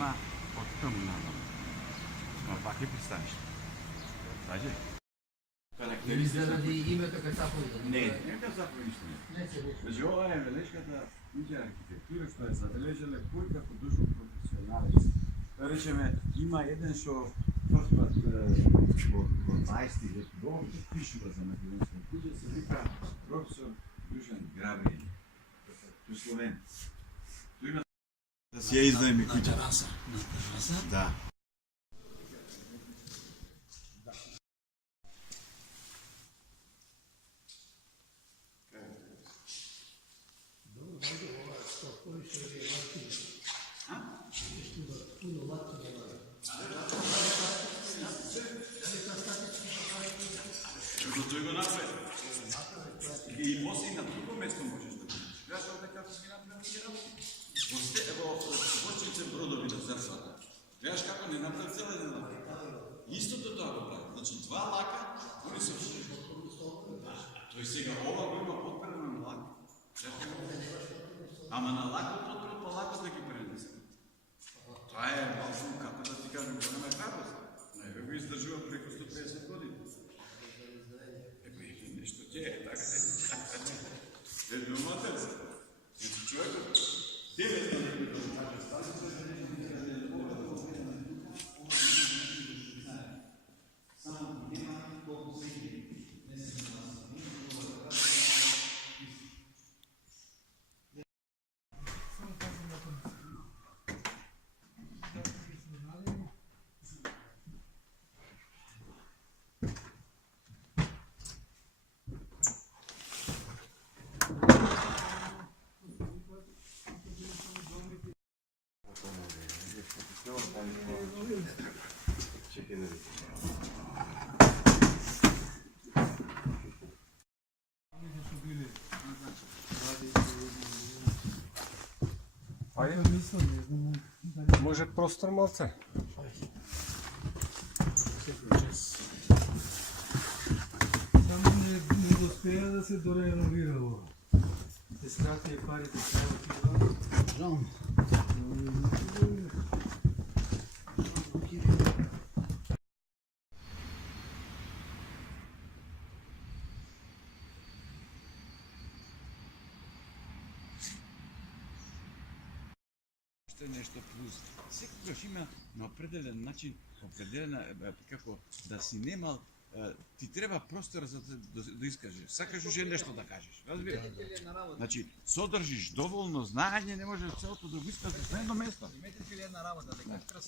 има од таму надолу. Пак е пристаниште. Саѓа? Или заради името Кацапови? Не Кацапови ништо не. Значи, ова е белешката куќа архитектура што е забележале кој како дошол професионалист. Да речеме, има еден што првпат во 20 век доопшто пишува за македонска куќа, се вика професор Дужан Грабријан. Тој словенец. Тој има да си ја изнајми куќа. На тераса? Да. Тој го направи. И после и на друго место можеш да видиш. Гледаш овде како си направи ги работи. Во Гочице бродови на црквата. Гледаш како не направи цела една лака. Истото тоа го прави. Значи два лака, они се тој сега ова го има подпрено на лак. Ама на лако подпрено па лако да ги пренесе. Тоа е малку како да ти кажам, тоа нема храброст. Не го издржува преку 150 години. Нешто ќе е, така е. Е думате се. Значи човекот, 9 години да го каже, стази се само нема колку се иде. Не се Може простор малце? Само не успея да се дореновира. Сестраца и парите трябва. Жал. Нешто плюс. Секогаш има на определен начин, определена како да си немал, ти треба простор за да искажеш. Сакаш уште нешто да кажеш. Разбираш? Значи, содржиш доволно знаење, не можеш целото да го искажеш на едно место. Имате ли една работа, дека